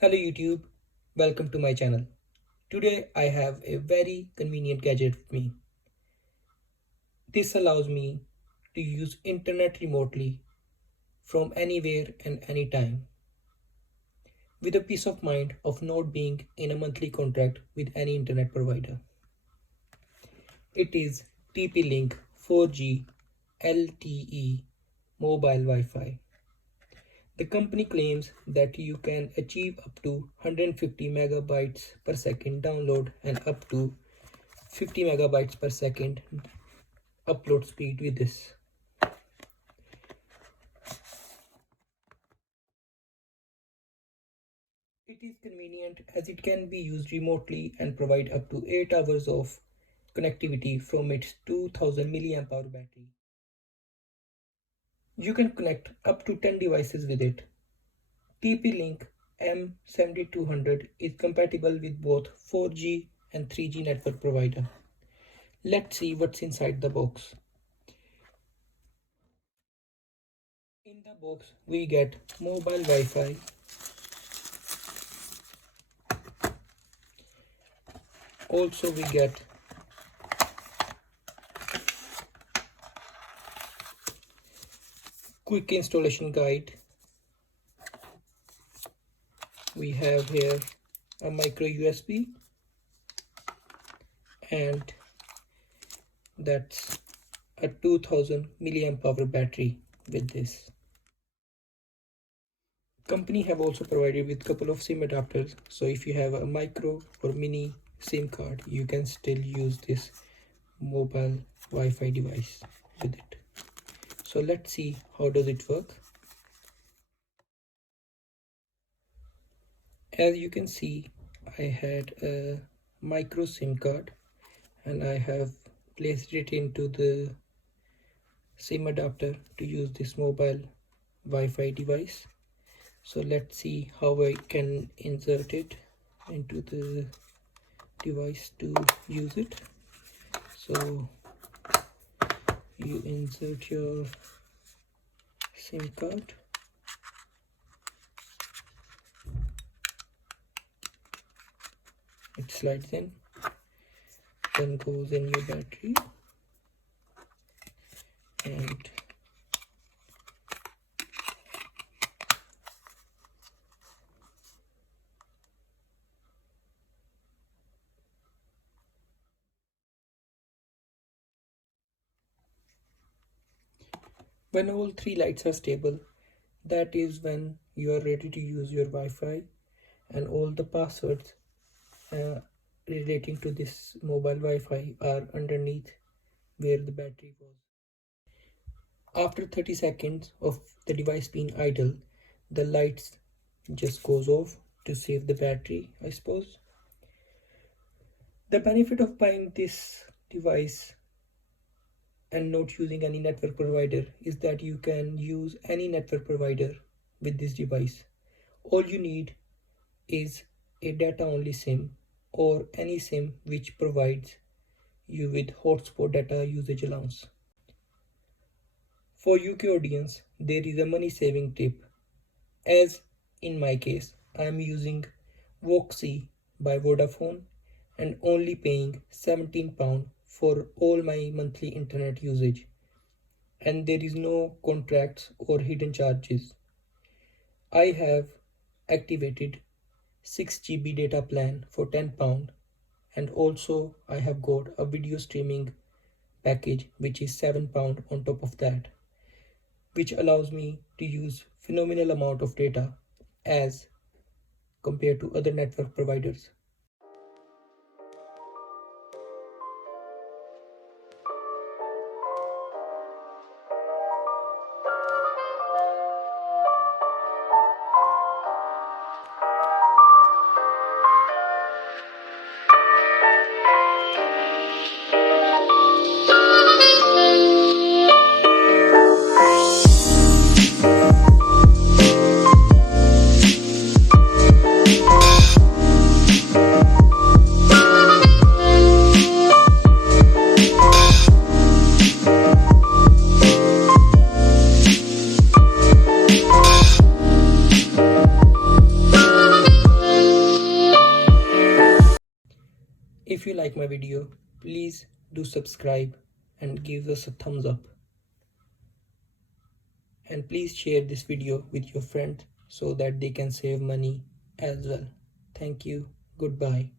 Hello YouTube, welcome to my channel. Today I have a very convenient gadget with me. This allows me to use internet remotely from anywhere and anytime with a peace of mind of not being in a monthly contract with any internet provider. It is TP-Link 4G LTE mobile Wi-Fi. The company claims that you can achieve up to 150 megabytes per second download and up to 50 megabytes per second upload speed with this. It is convenient as it can be used remotely and provide up to 8 hours of connectivity from its 2000 mAh battery. You can connect up to 10 devices with it. TP-Link M7200 is compatible with both 4G and 3G network provider. Let's see what's inside the box. In the box we get mobile Wi-Fi, also we get quick installation guide. We have here a micro USB and that's a 2000 mAh battery with this. Company have also provided with couple of SIM adapters, so if you have a micro or mini SIM card you can still use this mobile Wi-Fi device with it. So let's see how does it work. As you can see, I had a micro SIM card and I have placed it into the SIM adapter to use this mobile Wi-Fi device. So let's see how I can insert it into the device to use it. So you insert your SIM card, it slides in, then goes in your battery, and when all three lights are stable, that is when you are ready to use your Wi-Fi, and all the passwords relating to this mobile Wi-Fi are underneath where the battery was. After 30 seconds of the device being idle, the lights just goes off to save the battery, I suppose. The benefit of buying this device and not using any network provider is that you can use any network provider with this device. All you need is a data only SIM or any SIM which provides you with hotspot data usage allowance. For UK audience, there is a money saving tip, as in my case I am using Voxy by Vodafone and only paying £17 for all my monthly internet usage, and there is no contracts or hidden charges. I have activated 6 GB data plan for £10, and also I have got a video streaming package which is £7 on top of that, which allows me to use phenomenal amount of data as compared to other network providers. If you like my video, please do subscribe and give us a thumbs up. And please share this video with your friends so that they can save money as well. Thank you. Goodbye.